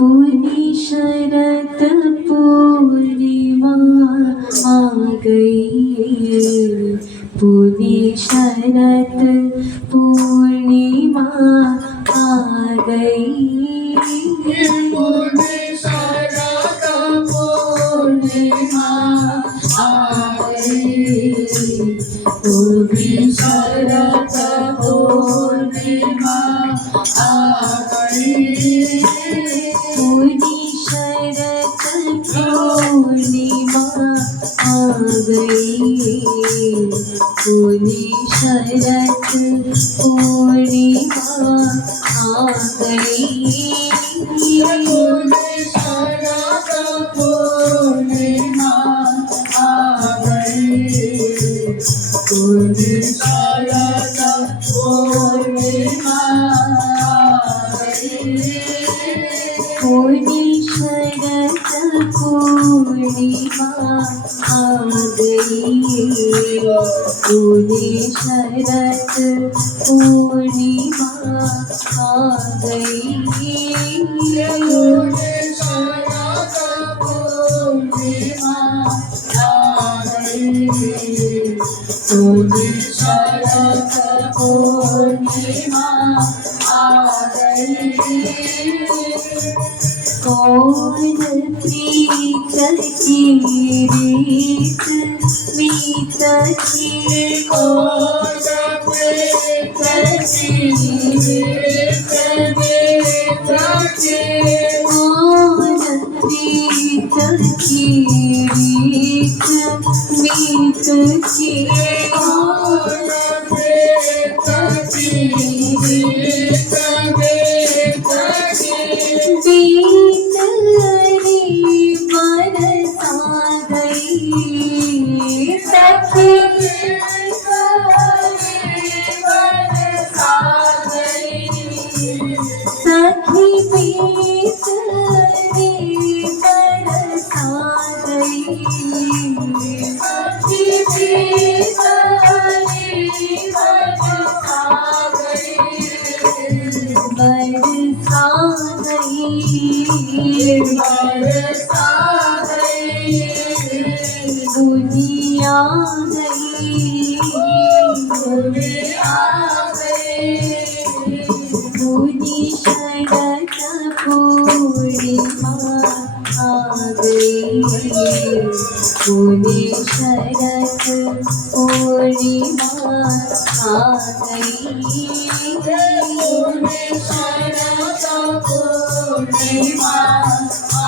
पूरी शरत पूर्णिमा आ गई, पूरी शरत पूर्णिमा आ गई, पूरी शरत पूर्णिमा आ गई, पूरी शरत पूर्णिमा आ गई, पूरी शरत पूर्णिमा आ गई, पूरी शरत पूर्णिमा आ गई, पूरी शरत पूर्णिमा आ गई, पूरी शरत पूर्णिमा आ गई, पूरी शरत पूर्णिमा आ गई, पूरी शरत पूर्णिमा आ गई, पूरी शरत पूर्णिमा आ गई, पूरी शरत पूर्णिमा आ गई, कौन प्रीत की रीत मीत की कौन प्रीत की रीत मीत की, कौन प्रीत की रीत मीत की कौन प्रीत की रीत मीत की, बीत रे बरसा गई सखी, सखी बीत रे बरसा गई, सखी बीत रे बरसा गई, बरसा गई, दुनिया गई, पूरी शरत पूर्णिमा आ गई, पूरी शरत पूर्णिमा आ गई, पूरी शरत पूर्णिमा आ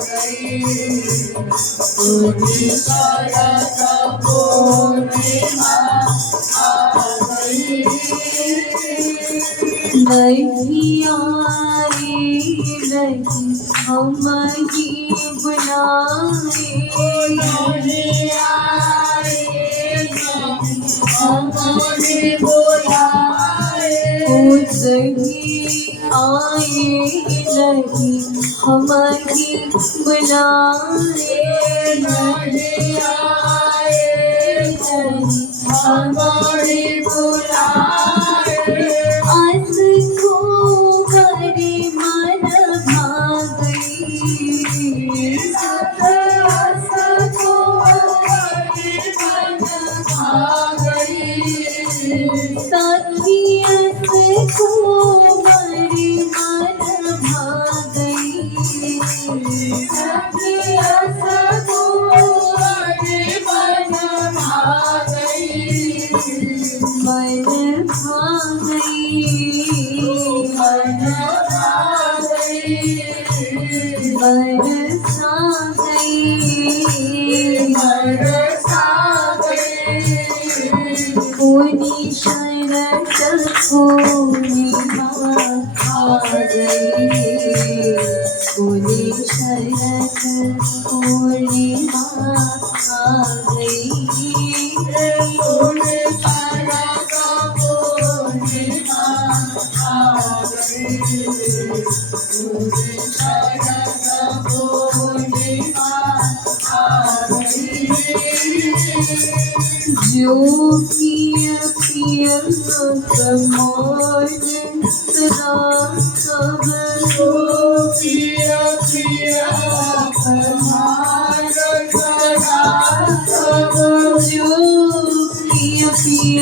गई, पूरी शरत पूर्णिमा आ गई, नहीं आए रही हमारी बुलाए, नहीं आए हमारी बुलाए, ओ सही आए रही हमारी बुलाए, नहीं आए हमारी बुलाए, आस को करे मन भागई, आस को हरी मन आ गई, सखी आस को करे मन भागई, सखी आस को हरी मन आ गई, मन भागई, मन आ गई, बरसा गई, बरसा गई, पूरी शरत पूर्णिमा आ गई, पूरी शरत पूर्णिमा आ गई, पूरी शरत पूर्णिमा आ गई, पूरी शरत पूर्णिमा आ गई, जो पिया पिया कमान सदा सब पिया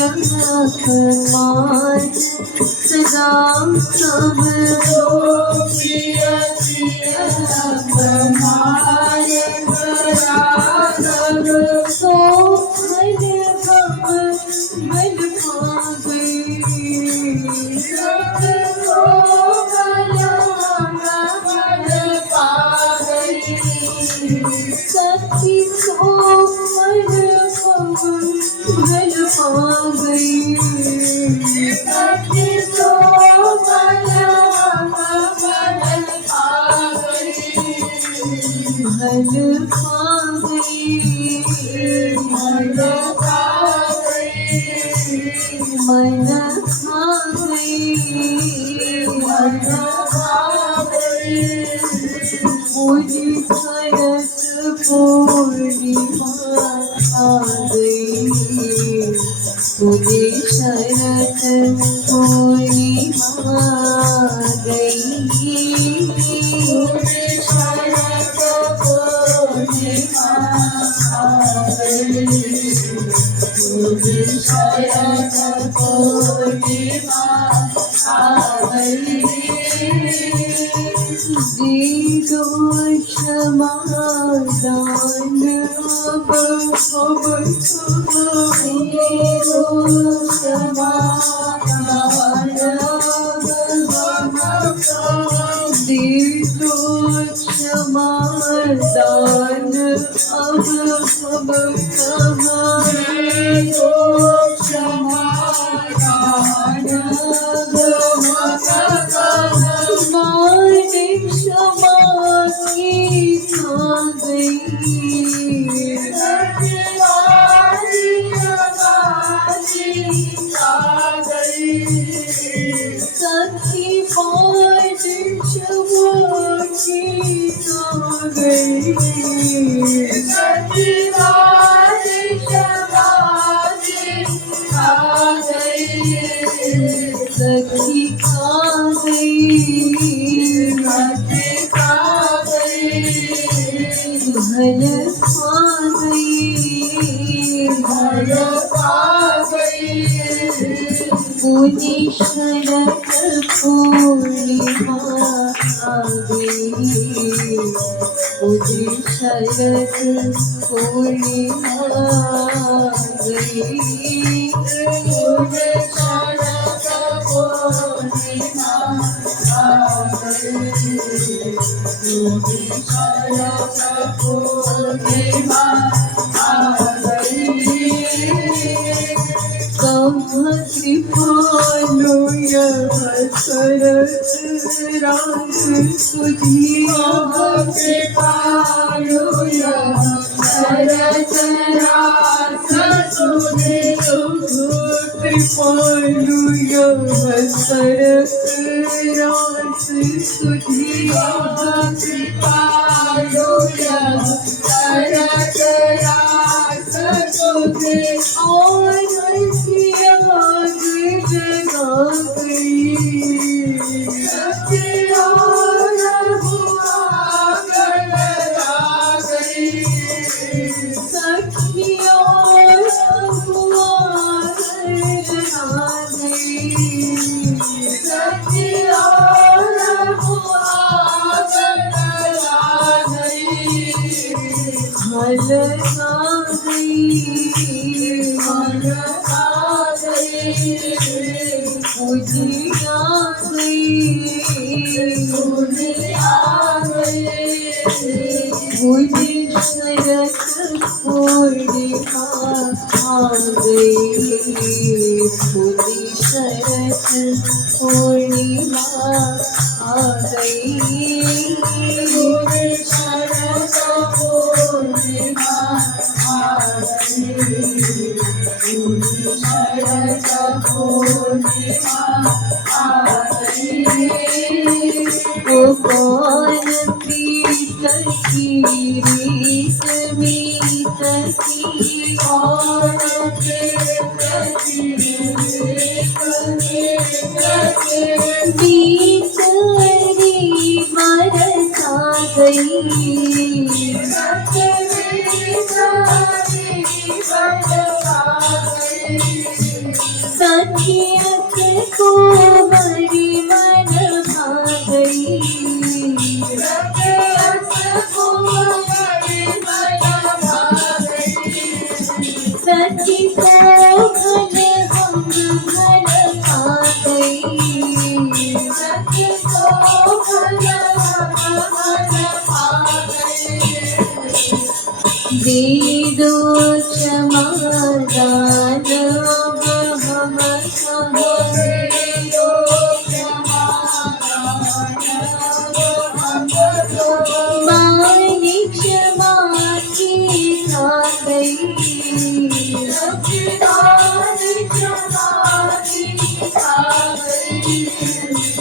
अपमान सदा सब सो भल पा सखी सो भल मन पूरी करत पूर्णिमा आ गई पूरी शरत पूर्णिमा आ गई दीदो क्षमादान अब दीदो क्षमादान दीदो क्षमादान अब माने क्षमा की खा गई सखी माने क्षमा की खा गई सखी खा गई भल पा गई पूरी शरत पूर्णिमा आ गई पूरी शरत पूर्णिमा आ गई कृपालो यह सरस रास तुझी कृपालो यह सरस रास तुझी कृपालो यह सरस रास तुझी कृपालो यह सरस रास तुझी और को मरी मन भागई सखी को भले हम भल आ गई दीदो क्षमादान अब हम मानी क्षमा की खा गई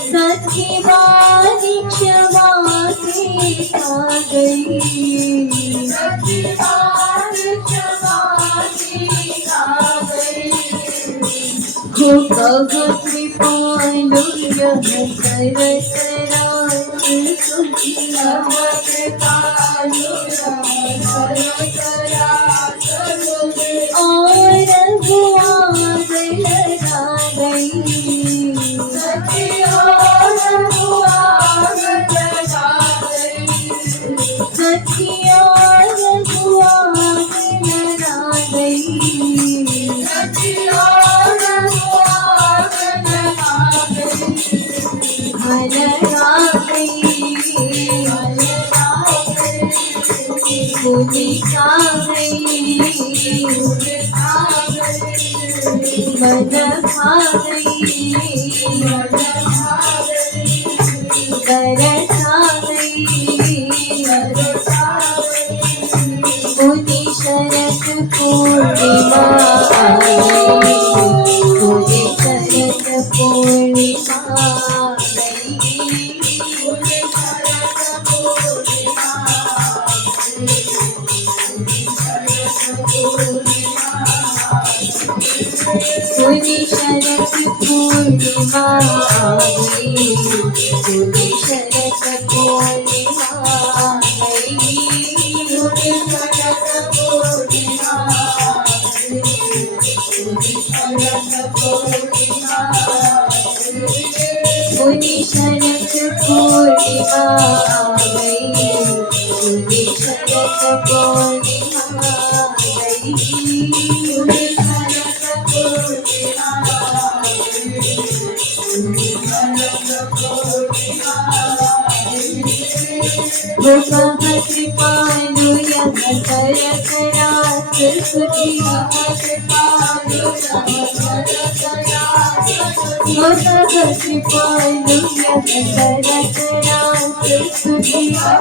सखी वाली क्षमा की खा गई हो कब कृपालु यह करत रात सुखिया और बुआद लगा गई सखिया बुआद लगा गई खुदी खा गई मन खा गई कर खा गई खुदी शरत पूर्णिमा खुदी शरत पूर्णिमा खुदी शरत पूर्णिमा गई खुदी शरत पूर्णिमा खुदी शरत पूर्णिमा गई खुदी शरत पूर्णिमा कृपालु यह करत रात सुखिया कृपालु यह करत रात सुखिया